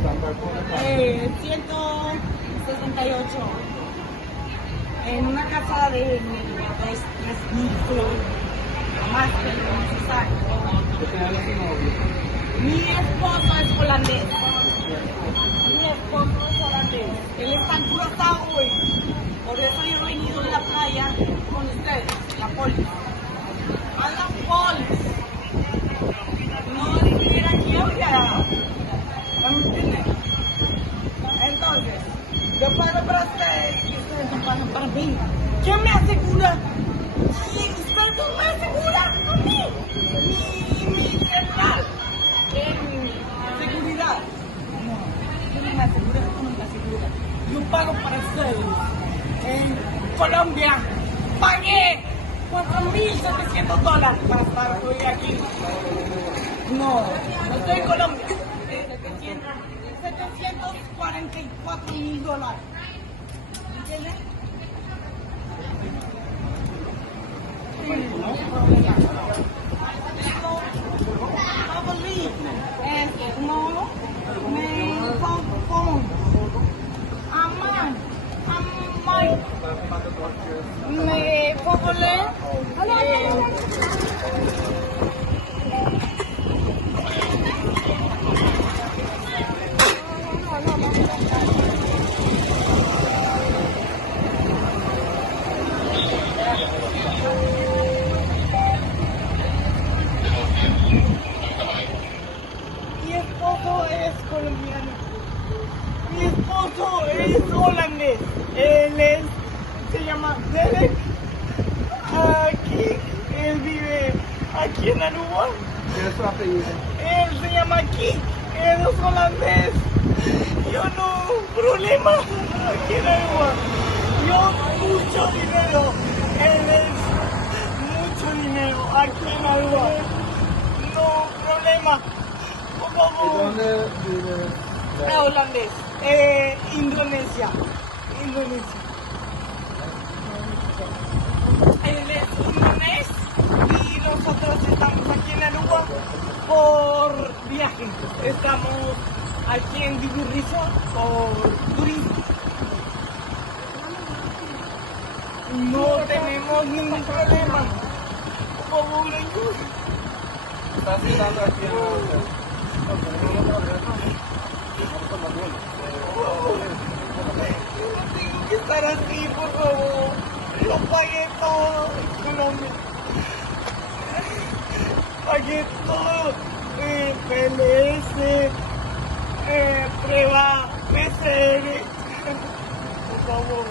168 en una casa de 3.000 flores, más que lo necesario. Mi esposo es holandés. Él está en Curazao hoy. Por eso yo he venido a la playa con ustedes, la polis. A la polis. No estuviera aquí ahora. ¿No me entienden? Entonces, yo pago para ustedes y ustedes no pagan para mí. ¿Quién me asegura? ¿Ustedes no me aseguran a mí? Mi celular. Seguridad. No, tú no me aseguras, tú no me aseguras. Yo pago para ustedes. En Colombia pagué $4.700 para estar hoy aquí. No estoy en Colombia. 744.000 dólares. ¿Entiendes? I believe. And no, me phone. Me popolé. Mi esposo es colombiano. Mi esposo es holandés. Él se llama Derek. Aquí, él vive aquí en Aruba. ¿Qué es su apellido? Él se llama Kik. Él es holandés. Yo no problema aquí en Aruba. Yo mucho dinero. Él es mucho dinero aquí en Aruba. No problema. Por ¿Y favor. dónde vive? Holandés. Indonesia. Él es indonés y nosotros estamos aquí en Aruba por viaje. Estamos aquí en Dibu Resort por turismo. No tenemos ningún problema. Por favor, ayúdenme. ¿Está citando aquí en el hotel? No tengo que estar así, por favor. Yo pagué todo en Colombia. Pagué todo. PLS, prueba PCR. Por favor.